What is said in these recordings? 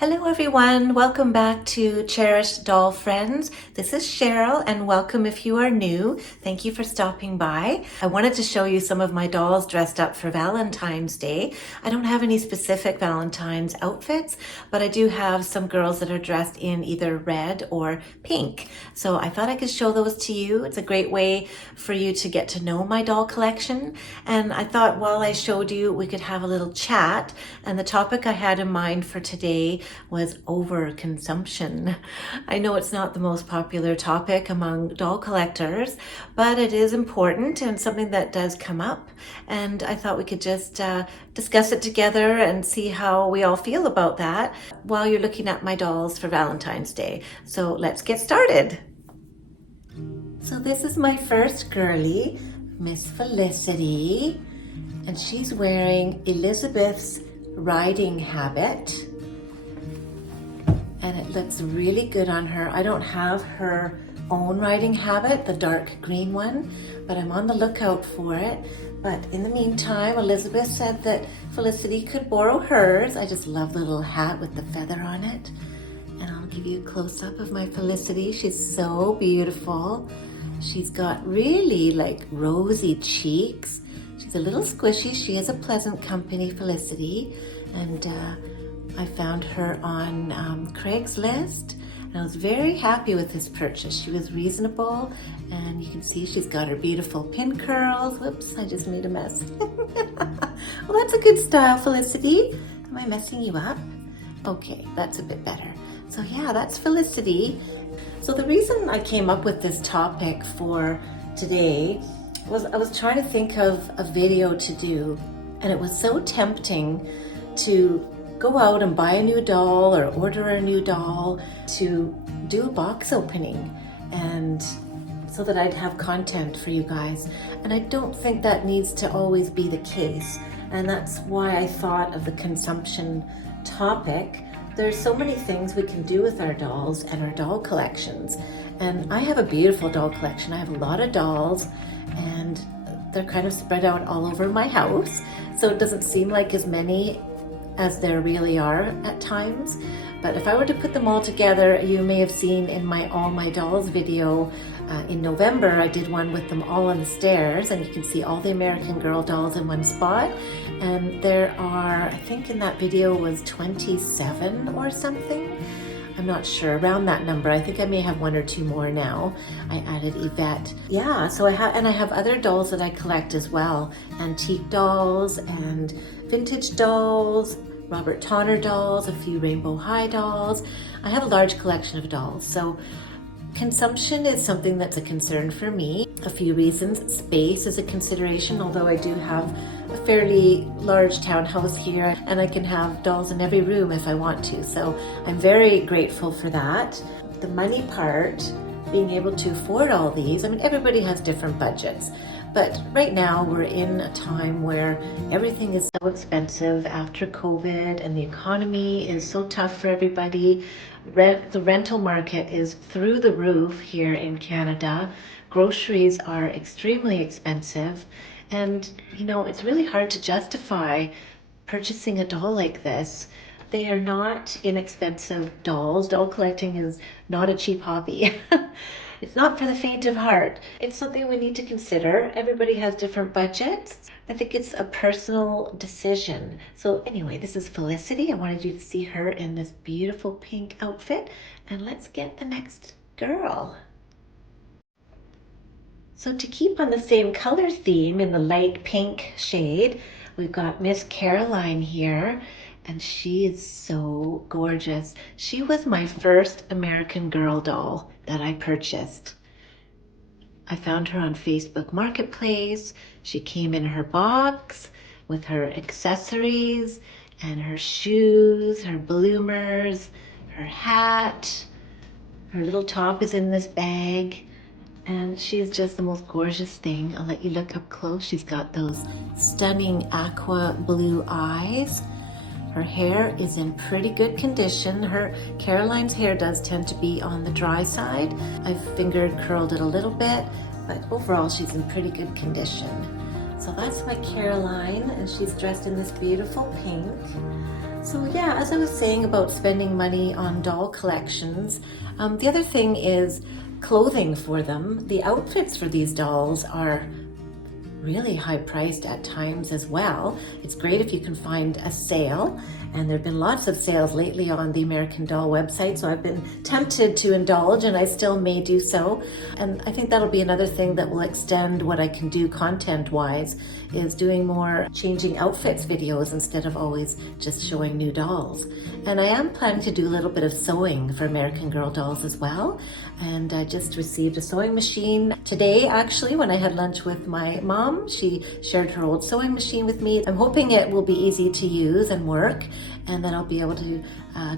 Hello everyone, welcome back to Cherished Doll Friends. This is Cheryl and welcome if you are new. Thank you for stopping by. I wanted to show you some of my dolls dressed up for Valentine's Day. I don't have any specific Valentine's outfits, but I do have some girls that are dressed in either red or pink. So I thought I could show those to you. It's a great way for you to get to know my doll collection. And I thought while I showed you, we could have a little chat. And the topic I had in mind for today was overconsumption. I know it's not the most popular topic among doll collectors, but it is important and something that does come up. And I thought we could just discuss it together and see how we all feel about that while you're looking at my dolls for Valentine's Day. So let's get started. So this is my first girly, Miss Felicity, and she's wearing Elizabeth's riding habit. And it looks really good on her. I don't have her own riding habit, the dark green one, but I'm on the lookout for it. But in the meantime, Elizabeth said that Felicity could borrow hers. I just love the little hat with the feather on it. And I'll give you a close-up of my Felicity. She's so beautiful. She's got really like rosy cheeks. She's a little squishy. She is a pleasant company, Felicity. And I found her on Craigslist, and I was very happy with this purchase. She was reasonable, and you can see she's got her beautiful pin curls. Whoops, I just made a mess. Well, that's a good style, Felicity. Am I messing you up? Okay, that's a bit better. So yeah, that's Felicity. So the reason I came up with this topic for today was I was trying to think of a video to do, and it was so tempting to go out and buy a new doll or order a new doll to do a box opening, and so that I'd have content for you guys. And I don't think that needs to always be the case, and that's why I thought of the consumption topic. There's so many things we can do with our dolls and our doll collections, and I have a beautiful doll collection. I have a lot of dolls, and they're kind of spread out all over my house, so it doesn't seem like as many as there really are at times. But if I were to put them all together, you may have seen in my All My Dolls video in November, I did one with them all on the stairs, and you can see all the American Girl dolls in one spot. And there are, I think in that video was 27 or something. I'm not sure, around that number. I think I may have one or two more now. I added Yvette. Yeah, so I have other dolls that I collect as well. Antique dolls and vintage dolls, Robert Tonner dolls, a few Rainbow High dolls. I have a large collection of dolls. So consumption is something that's a concern for me. A few reasons. Space is a consideration, although I do have a fairly large townhouse here, and I can have dolls in every room if I want to. So I'm very grateful for that. The money part, being able to afford all these, I mean, everybody has different budgets. But right now we're in a time where everything is so expensive after COVID, and the economy is so tough for everybody. The rental market is through the roof here in Canada. Groceries are extremely expensive, and you know, it's really hard to justify purchasing a doll like this. They are not inexpensive dolls. Doll collecting is not a cheap hobby. It's not for the faint of heart. It's something we need to consider. Everybody has different budgets. I think it's a personal decision. So anyway, this is Felicity. I wanted you to see her in this beautiful pink outfit. And let's get the next girl. So to keep on the same color theme in the light pink shade, we've got Miss Caroline here. And she is so gorgeous. She was my first American Girl doll that I purchased. I found her on Facebook Marketplace. She came in her box with her accessories and her shoes, her bloomers, her hat. Her little top is in this bag. And she's just the most gorgeous thing. I'll let you look up close. She's got those stunning aqua blue eyes. Her hair is in pretty good condition. Caroline's hair does tend to be on the dry side. I've fingered curled it a little bit, but overall she's in pretty good condition. So that's my Caroline, and she's dressed in this beautiful pink. So yeah, as I was saying about spending money on doll collections, the other thing is clothing for them. The outfits for these dolls are really high priced at times as well. It's great if you can find a sale, and there have been lots of sales lately on the American Doll website, so I've been tempted to indulge, and I still may do so. And I think that'll be another thing that will extend what I can do content-wise, is doing more changing outfits videos instead of always just showing new dolls. And I am planning to do a little bit of sewing for American Girl dolls as well. And I just received a sewing machine today, actually, when I had lunch with my mom. She shared her old sewing machine with me. I'm hoping it will be easy to use and work, and then I'll be able to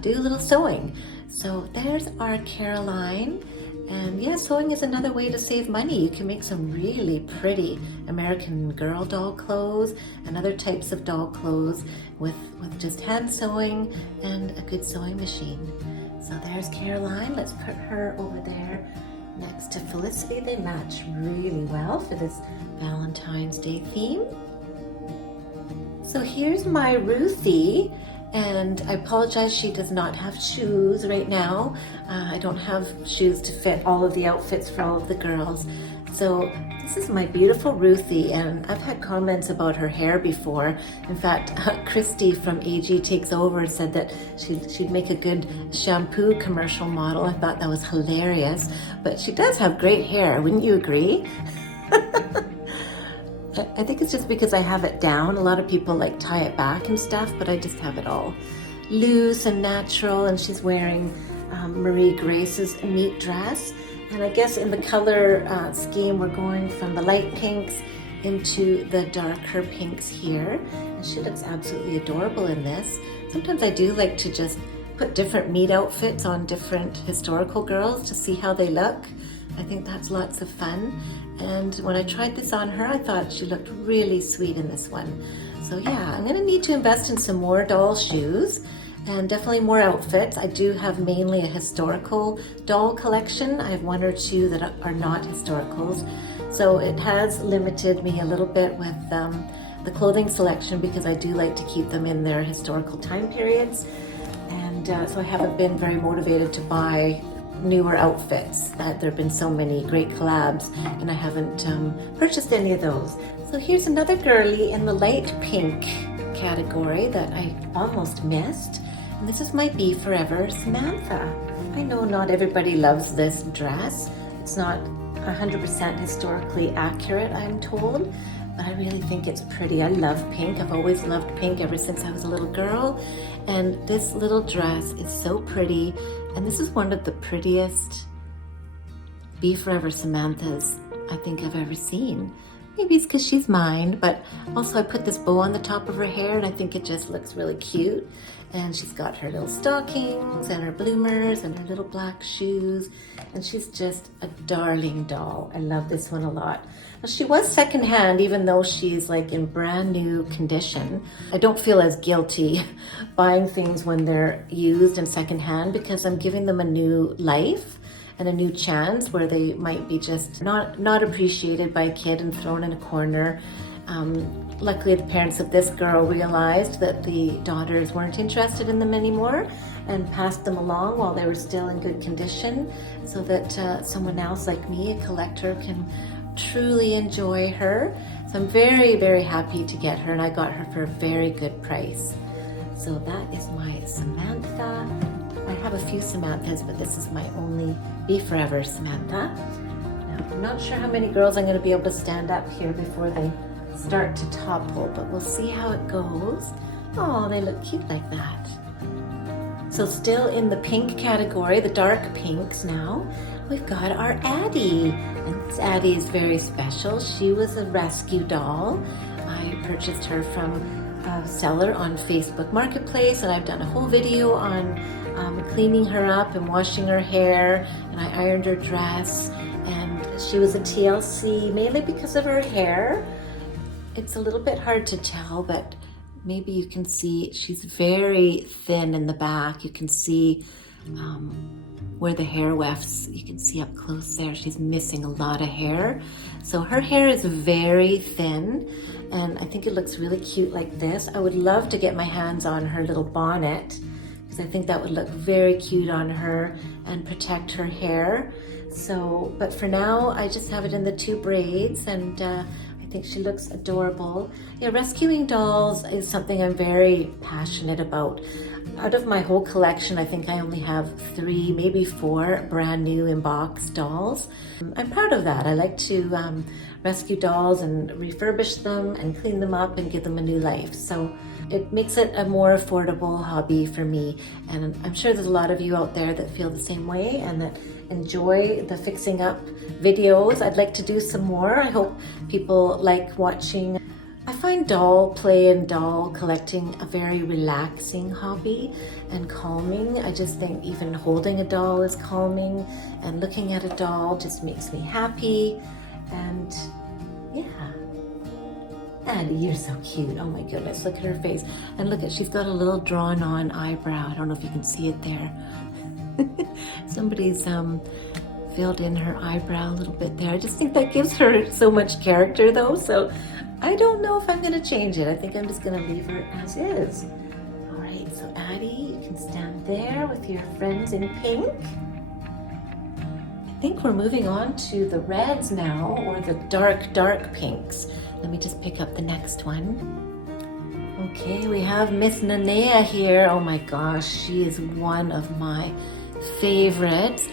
do a little sewing. So there's our Caroline. And yeah, sewing is another way to save money. You can make some really pretty American Girl doll clothes and other types of doll clothes with just hand sewing and a good sewing machine. So there's Caroline. Let's put her over there next to Felicity. They match really well for this Valentine's Day theme. So here's my Ruthie. And I apologize, she does not have shoes right now. I don't have shoes to fit all of the outfits for all of the girls. So this is my beautiful Ruthie, and I've had comments about her hair before. In fact, Christy from AG Takes Over said that she'd make a good shampoo commercial model. I thought that was hilarious, but she does have great hair, wouldn't you agree? I think it's just because I have it down. A lot of people like tie it back and stuff, but I just have it all loose and natural. And she's wearing Marie Grace's neat dress. And I guess in the color scheme, we're going from the light pinks into the darker pinks here. And she looks absolutely adorable in this. Sometimes I do like to just put different meat outfits on different historical girls to see how they look. I think that's lots of fun. And when I tried this on her, I thought she looked really sweet in this one. So yeah, I'm gonna need to invest in some more doll shoes and definitely more outfits. I do have mainly a historical doll collection. I have one or two that are not historicals. So it has limited me a little bit with the clothing selection, because I do like to keep them in their historical time periods. And so I haven't been very motivated to buy newer outfits. There have been so many great collabs, and I haven't purchased any of those. So here's another girly in the light pink category that I almost missed, and this is my Be Forever Samantha. I know not everybody loves this dress. It's not 100% historically accurate, I'm told, but I really think it's pretty. I love pink. I've always loved pink ever since I was a little girl, and this little dress is so pretty. And this is one of the prettiest Be Forever Samanthas I think I've ever seen. Maybe it's because she's mine, but also I put this bow on the top of her hair, and I think it just looks really cute. And she's got her little stockings and her bloomers and her little black shoes, and she's just a darling doll. I love this one a lot. Now, she was secondhand, even though she's like in brand new condition. I don't feel as guilty buying things when they're used and secondhand, because I'm giving them a new life and a new chance where they might be just not appreciated by a kid and thrown in a corner. Luckily, the parents of this girl realized that the daughters weren't interested in them anymore and passed them along while they were still in good condition, so that someone else like me, a collector, can truly enjoy her. So I'm very, very happy to get her, and I got her for a very good price. So that is my Samantha. I have a few Samanthas, but this is my only Be Forever Samantha. Now, I'm not sure how many girls I'm going to be able to stand up here before they start to topple, but we'll see how it goes. Oh, they look cute like that. So still in the pink category, the dark pinks now, we've got our Addie. And this Addie is very special. She was a rescue doll. I purchased her from a seller on Facebook Marketplace, and I've done a whole video on cleaning her up and washing her hair, and I ironed her dress, and she was a TLC mainly because of her hair. It's a little bit hard to tell, but maybe you can see she's very thin in the back. You can see where the hair wefts. You can see up close there, she's missing a lot of hair. So her hair is very thin, and I think it looks really cute like this. I would love to get my hands on her little bonnet, because I think that would look very cute on her and protect her hair. So, but for now, I just have it in the 2 braids, and I think she looks adorable. Yeah, rescuing dolls is something I'm very passionate about. Out of my whole collection, I think I only have 3, maybe 4 brand new in-box dolls. I'm proud of that. I like to rescue dolls and refurbish them and clean them up and give them a new life. So it makes it a more affordable hobby for me. And I'm sure there's a lot of you out there that feel the same way and that enjoy the fixing up videos. I'd like to do some more. I hope people like watching. I find doll play and doll collecting a very relaxing hobby and calming. I just think even holding a doll is calming, and looking at a doll just makes me happy. And yeah. Addie, you're so cute. Oh my goodness, look at her face. And look at, she's got a little drawn on eyebrow. I don't know if you can see it there. Somebody's filled in her eyebrow a little bit there. I just think that gives her so much character though. So I don't know if I'm gonna change it. I think I'm just gonna leave her as is. All right, so Addie, you can stand there with your friends in pink. I think we're moving on to the reds now, or the dark, dark pinks. Let me just pick up the next one. Okay, we have Miss Nanaa here. Oh my gosh, she is one of my favorites.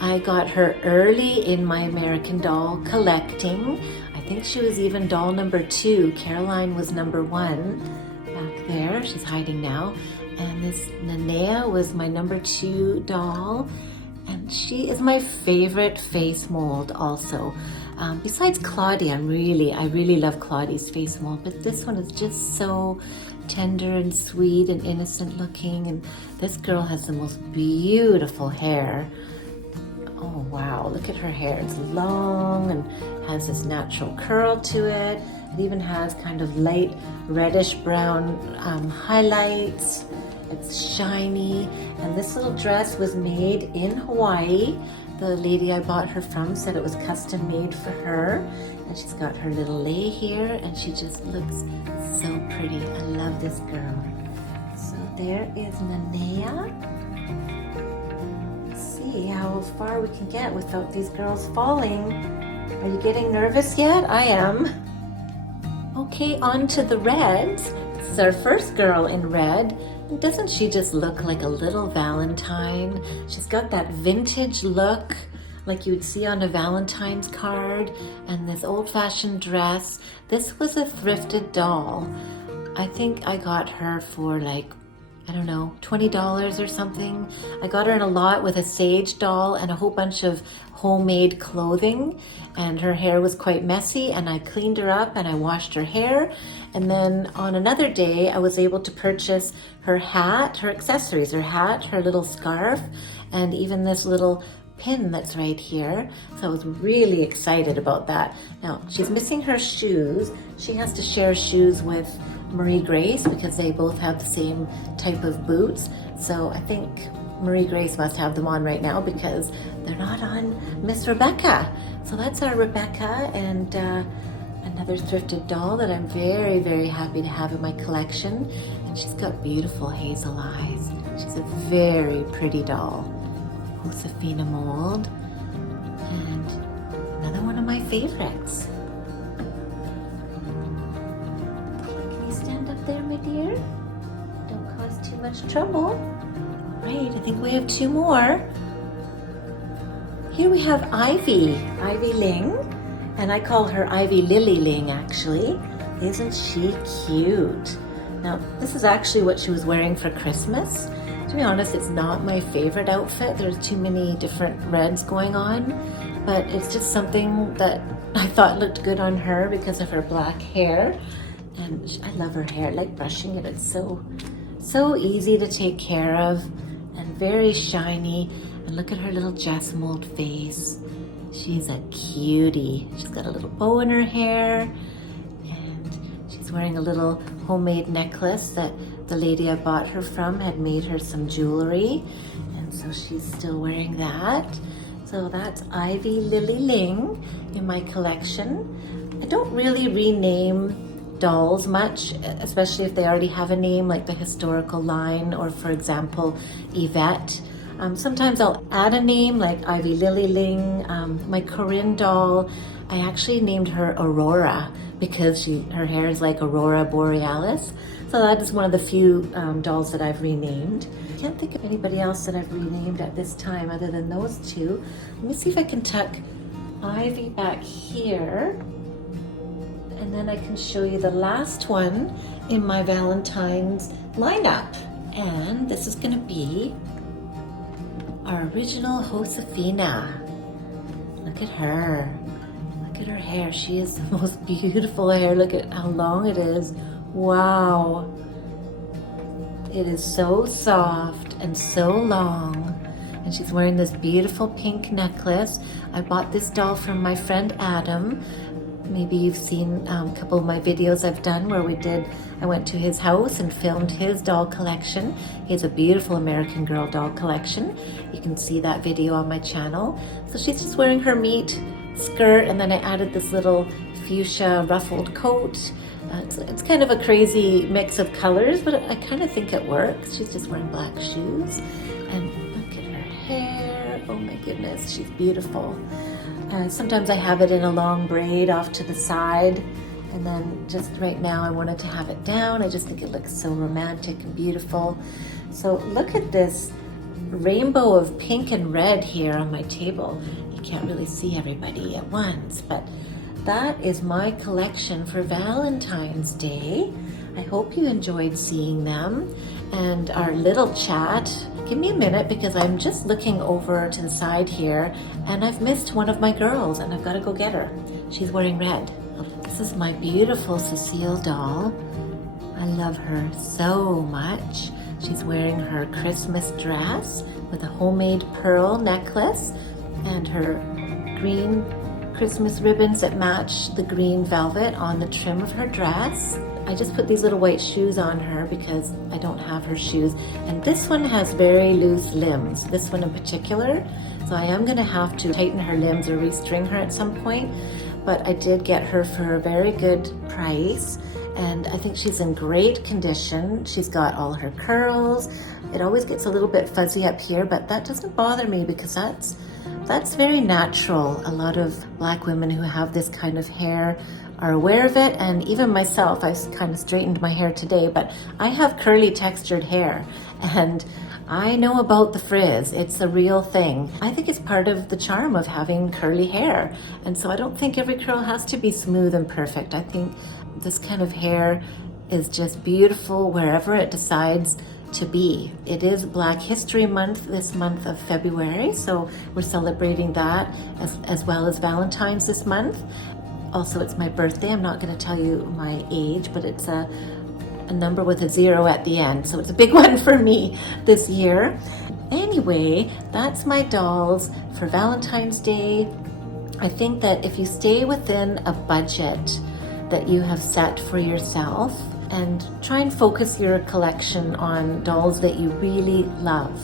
I got her early in my American Doll collecting. I think she was even doll number 2. Caroline was number 1 back there. She's hiding now. And this Nanaa was my number 2 doll. And she is my favorite face mold also. Besides Claudia, I really love Claudia's face mold, but this one is just so tender and sweet and innocent looking. And this girl has the most beautiful hair. Oh wow, look at her hair. It's long and has this natural curl to it. It even has kind of light reddish brown highlights. It's shiny, and this little dress was made in Hawaii. The lady I bought her from said it was custom made for her, and she's got her little lei here, and she just looks so pretty. I love this girl. So there is Nanaa. Let's see how far we can get without these girls falling. Are you getting nervous yet? I am. Okay, on to the reds. This is our first girl in red. Doesn't she just look like a little Valentine? She's got that vintage look like you would see on a Valentine's card, and this old-fashioned dress. This was a thrifted doll. I think I got her for like, I don't know, $20 or something. I got her in a lot with a sage doll and a whole bunch of homemade clothing, and her hair was quite messy, and I cleaned her up and I washed her hair. And then on another day, I was able to purchase her hat, her accessories, her hat, her little scarf, and even this little pin that's right here. So I was really excited about that. Now, she's missing her shoes. She has to share shoes with Marie Grace because they both have the same type of boots. So I think Marie Grace must have them on right now because they're not on Miss Rebecca. So that's our Rebecca, and another thrifted doll that I'm very, very happy to have in my collection. And she's got beautiful hazel eyes. She's a very pretty doll. Josephina mold. And another one of my favorites. Can you stand up there, my dear? Don't cause too much trouble. All right, I think we have 2 more. Here we have Ivy Ling. And I call her Ivy Lily Ling, actually. Isn't she cute? Now, this is actually what she was wearing for Christmas. To be honest, it's not my favorite outfit. There's too many different reds going on, but it's just something that I thought looked good on her because of her black hair. And I love her hair. I like brushing it. It's so easy to take care of and very shiny. And look at her little Jess mold face. She's a cutie. She's got a little bow in her hair, and she's wearing a little homemade necklace that the lady I bought her from had made her some jewelry. And And so she's still wearing that. So that's Ivy Lily Ling in my collection. I don't really rename dolls much, especially if they already have a name, like the historical line, or for example, Yvette. Sometimes I'll add a name like Ivy Lily Ling. My Corinne doll, I actually named her Aurora because her hair is like Aurora Borealis. So that is one of the few dolls that I've renamed. I can't think of anybody else that I've renamed at this time other than those two. Let me see if I can tuck Ivy back here. And then I can show you the last one in my Valentine's lineup. And this is gonna be our original Josefina. Look at her. Look at her hair. She has the most beautiful hair. Look at how long it is. Wow. It is so soft and so long. And she's wearing this beautiful pink necklace. I bought this doll from my friend Adam. Maybe you've seen a couple of my videos I've done where I went to his house and filmed his doll collection. He has a beautiful American Girl doll collection. You can see that video on my channel. So she's just wearing her meat skirt, and then I added this little fuchsia ruffled coat. It's kind of a crazy mix of colors, but I kind of think it works. She's just wearing black shoes. And look at her hair. Oh my goodness, she's beautiful. Sometimes I have it in a long braid off to the side, and then just right now I wanted to have it down. I just think it looks so romantic and beautiful. So look at this rainbow of pink and red here on my table. You can't really see everybody at once, but that is my collection for Valentine's Day. I hope you enjoyed seeing them and our little chat. Give me a minute because I'm just looking over to the side here and I've missed one of my girls and I've got to go get her. She's wearing red. This is my beautiful Cecile doll. I love her so much. She's wearing her Christmas dress with a homemade pearl necklace and her green Christmas ribbons that match the green velvet on the trim of her dress. I just put these little white shoes on her because I don't have her shoes. And this one has very loose limbs, this one in particular. So I am gonna have to tighten her limbs or restring her at some point. But I did get her for a very good price. And I think she's in great condition. She's got all her curls. It always gets a little bit fuzzy up here, but that doesn't bother me because that's very natural. A lot of Black women who have this kind of hair are aware of it, and even myself, I kind of straightened my hair today, but I have curly textured hair and I know about the frizz. It's a real thing. I think it's part of the charm of having curly hair, and so I don't think every curl has to be smooth and perfect. I think this kind of hair is just beautiful wherever it decides to be. It is Black History Month this month of February, so we're celebrating that as well as Valentine's this month. Also, it's my birthday. I'm not going to tell you my age, but it's a number with a 0 at the end, so it's a big one for me this year. Anyway, that's my dolls for Valentine's Day. I think that if you stay within a budget that you have set for yourself and try and focus your collection on dolls that you really love.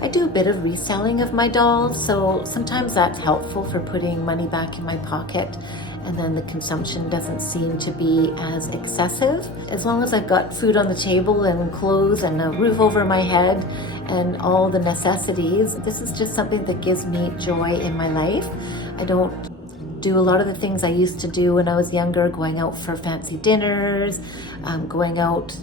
I do a bit of reselling of my dolls, so sometimes that's helpful for putting money back in my pocket, and then the consumption doesn't seem to be as excessive. As long as I've got food on the table and clothes and a roof over my head and all the necessities, this is just something that gives me joy in my life. I don't do a lot of the things I used to do when I was younger, going out for fancy dinners, going out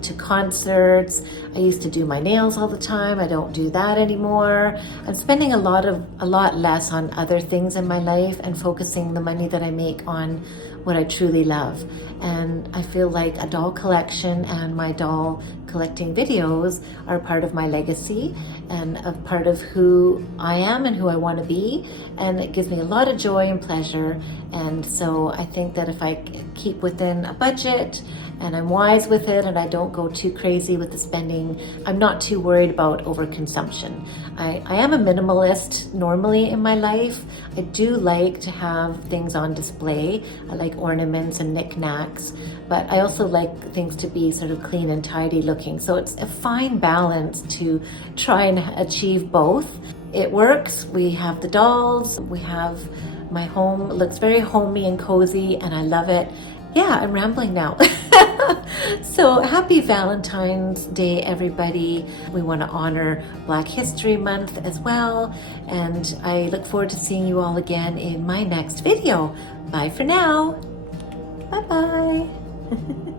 to concerts. I used to do my nails all the time. I don't do that anymore. I'm spending a lot less on other things in my life and focusing the money that I make on what I truly love. And I feel like a doll collection and my doll collecting videos are part of my legacy and a part of who I am and who I want to be. And it gives me a lot of joy and pleasure. And so I think that if I keep within a budget and I'm wise with it and I don't go too crazy with the spending, I'm not too worried about overconsumption. I am a minimalist normally in my life. I do like to have things on display. I like ornaments and knickknacks, but I also like things to be sort of clean and tidy looking cooking. So it's a fine balance to try and achieve both. It works. We have the dolls, we have my home. It looks very homey and cozy and I love it. Yeah, I'm rambling now. So happy Valentine's Day, everybody. We want to honor Black History Month as well. And I look forward to seeing you all again in my next video. Bye for now. Bye-bye.